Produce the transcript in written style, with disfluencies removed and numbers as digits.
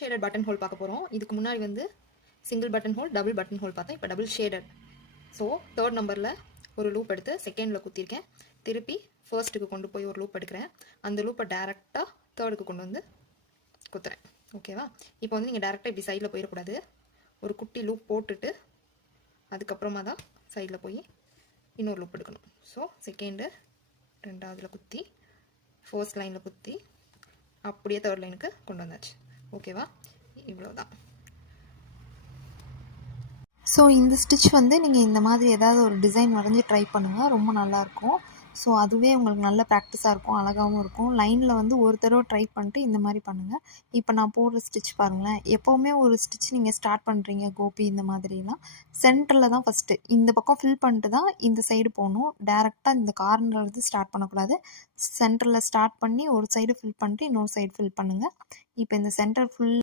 Shaded button whole பார்க்க போகிறோம். இதுக்கு முன்னாடி வந்து single button whole, double button whole பார்த்தேன். இப்போ டபுள் ஷேடட். ஸோ தேர்ட் நம்பரில் ஒரு லூப் எடுத்து செகண்டில் குத்திருக்கேன். திருப்பி ஃபர்ஸ்ட்டுக்கு கொண்டு போய் ஒரு லூப் எடுக்கிறேன். அந்த லூப்பை டேரெக்டாக தேர்டுக்கு கொண்டு வந்து குத்துறேன். ஓகேவா? இப்போ வந்து நீங்கள் டேரெக்டாக இப்படி சைடில் போயிடக்கூடாது. ஒரு குட்டி லூப் போட்டுட்டு அதுக்கப்புறமா தான் சைடில் போய் இன்னொரு லூப் எடுக்கணும். ஸோ செகண்டு ரெண்டாவதில் குத்தி ஃபர்ஸ்ட் லைனில் குத்தி அப்படியே தேர்ட் லைனுக்கு கொண்டு வந்தாச்சு. ஓகேவா? இவ்வளோதான். ஸோ இந்த ஸ்டிச் வந்து நீங்கள் இந்த மாதிரி ஏதாவது ஒரு டிசைன் வரைஞ்சி ட்ரை பண்ணுங்கள், ரொம்ப நல்லாயிருக்கும். ஸோ அதுவே உங்களுக்கு நல்ல ப்ராக்டிஸாக இருக்கும், அழகாகவும் இருக்கும். லைனில் வந்து ஒரு தடவை ட்ரை பண்ணிட்டு இந்த மாதிரி பண்ணுங்கள். இப்போ நான் போடுற ஸ்டிச் பாருங்களேன். எப்போவுமே ஒரு ஸ்டிச் நீங்கள் ஸ்டார்ட் பண்ணுறீங்க கோபி இந்த மாதிரிலாம் சென்டரில் தான் ஃபஸ்ட்டு இந்த பக்கம் ஃபில் பண்ணிட்டு தான் இந்த சைடு போகணும். டேரெக்டாக இந்த கார்னர்லேருந்து ஸ்டார்ட் பண்ணக்கூடாது. சென்டரில் ஸ்டார்ட் பண்ணி ஒரு சைடு ஃபில் பண்ணிட்டு இன்னொரு சைடு ஃபில் பண்ணுங்கள். இப்போ இந்த சென்டர் ஃபுல்